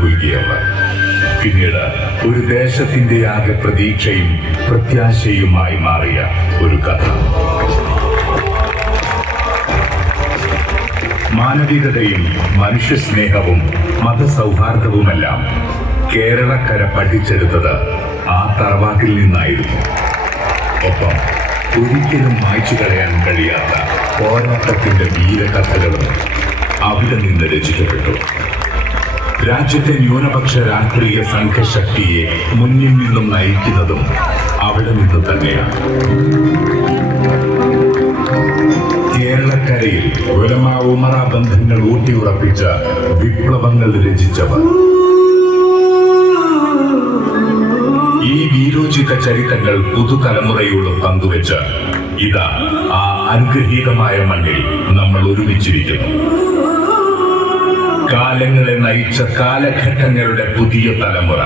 പുൽകിയവർ പിന്നീട് ഒരു ദേശത്തിന്റെ ആകെ പ്രതീക്ഷയും പ്രത്യാശയുമായി മാറിയ ഒരു കഥ. മാനവികതയും മനുഷ്യസ്നേഹവും മതസൗഹാർദ്ദവുമെല്ലാം കേരളക്കര പഠിച്ചെടുത്തത് ആ തറവാട്ടിൽ നിന്നായിരുന്നു. ഒപ്പം ഒരിക്കലും മായ്ച്ചു കളയാൻ കഴിയാത്ത പോരാട്ടത്തിന്റെ വീരകഥകളും അവിടെ നിന്ന് രചിക്കപ്പെട്ടു. രാജ്യത്തെ ന്യൂനപക്ഷ രാഷ്ട്രീയ സംഘശക്തിയെ മുന്നിൽ നിന്നും നയിക്കുന്നതും അവിടെ നിന്ന് തന്നെയാണ്. കേരളക്കരയിൽ ഉലമാ ഉമറ ബന്ധങ്ങൾ ഊട്ടിയുറപ്പിച്ച വിപ്ലവങ്ങൾ രചിച്ചവർ. ഈ വീരോചിത ചരിത്രങ്ങൾ പുതുതലമുറയോട് പങ്കുവെച്ച് ഇതാ ആ അനുഗ്രഹീതമായ മണ്ണിൽ നമ്മൾ ഒരുമിച്ചിരിക്കുന്നു. കാലങ്ങളെ നയിച്ച കാലഘട്ടങ്ങളുടെ പുതിയ തലമുറ.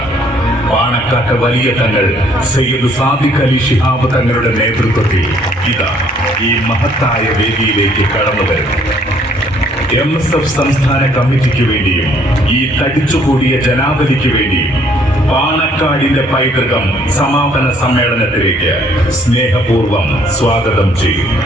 പാണക്കാട്ട് വലിയ തങ്ങൾ സയ്യിദ് സാദിഖ് അലി ഷിഹാബ് തങ്ങളുടെ നേതൃത്വത്തിൽ ഇതാ ഈ മഹത്തായ വേദിയിലേക്ക് കടന്നു വരുന്നു. എം എസ് എഫ് സംസ്ഥാന കമ്മിറ്റിക്ക് വേണ്ടിയും ഈ തടിച്ചുകൂടിയ ജനാവലിക്ക് വേണ്ടിയും പാണക്കാടിന്റെ പൈതൃകം സമാപന സമ്മേളനത്തിലേക്ക് സ്നേഹപൂർവം സ്വാഗതം ചെയ്യുന്നു.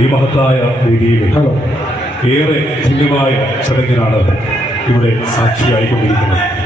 ഈ മഹത്തായ വേദിയിൽ ഏറെ ധന്യമായ ചടങ്ങിനാണ് ഇവിടെ സാക്ഷിയായിക്കൊണ്ടിരിക്കുന്നത്.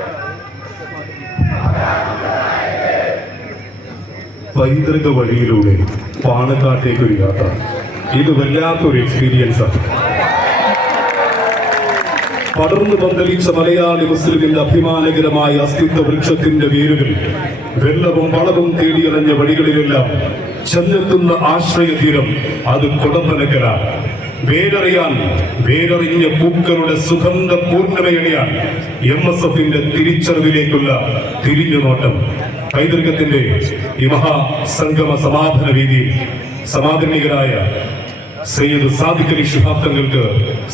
പൈതൃക വഴിയിലൂടെ പാണക്കാട്ടേക്ക് ഒരു യാത്ര. ഇത് വല്ലാത്തൊരു എക്സ്പീരിയൻസാണ് പടർന്നു പന്തലിച്ച മലയാളി മുസ്ലിമിന്റെ അഭിമാനകരമായ അസ്തിത്വ വൃക്ഷത്തിന്റെ വേരുകൾ വെള്ളവും വളവും തേടിയറിഞ്ഞ വഴികളിലെല്ലാം ചെന്നെത്തുന്ന ആശ്രയതീരം അത് കുടമ്പനക്കലാണ് വേരറിയാൻ വേരറിഞ്ഞ പൂക്കളുടെ സുഗന്ധ പൂർണമയണിയാൻ എം എസ് എഫിന്റെ തിരിച്ചറിവിലേക്കുള്ള തിരിഞ്ഞുനോട്ടം. പൈതൃകത്തിന്റെ ഈ മഹാസംഗമ സമാധാന വേദിയിൽ സമാദരണീയരായ സയ്യിദ് സാദിഖ് അലി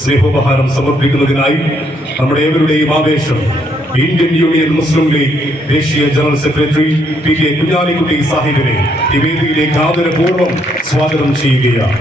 സ്നേഹോപഹാരം സമർപ്പിക്കുന്നതിനായി നമ്മുടെ ഏവരുടെയും ആവേശം ഇന്ത്യൻ യൂണിയൻ മുസ്ലിം ലീഗ് ദേശീയ general secretary P K Kunhalikutty സാഹിബിനെ ഈ വേദിയിലേക്ക് ആദരപൂർവം സ്വാഗതം ചെയ്യുകയാണ്.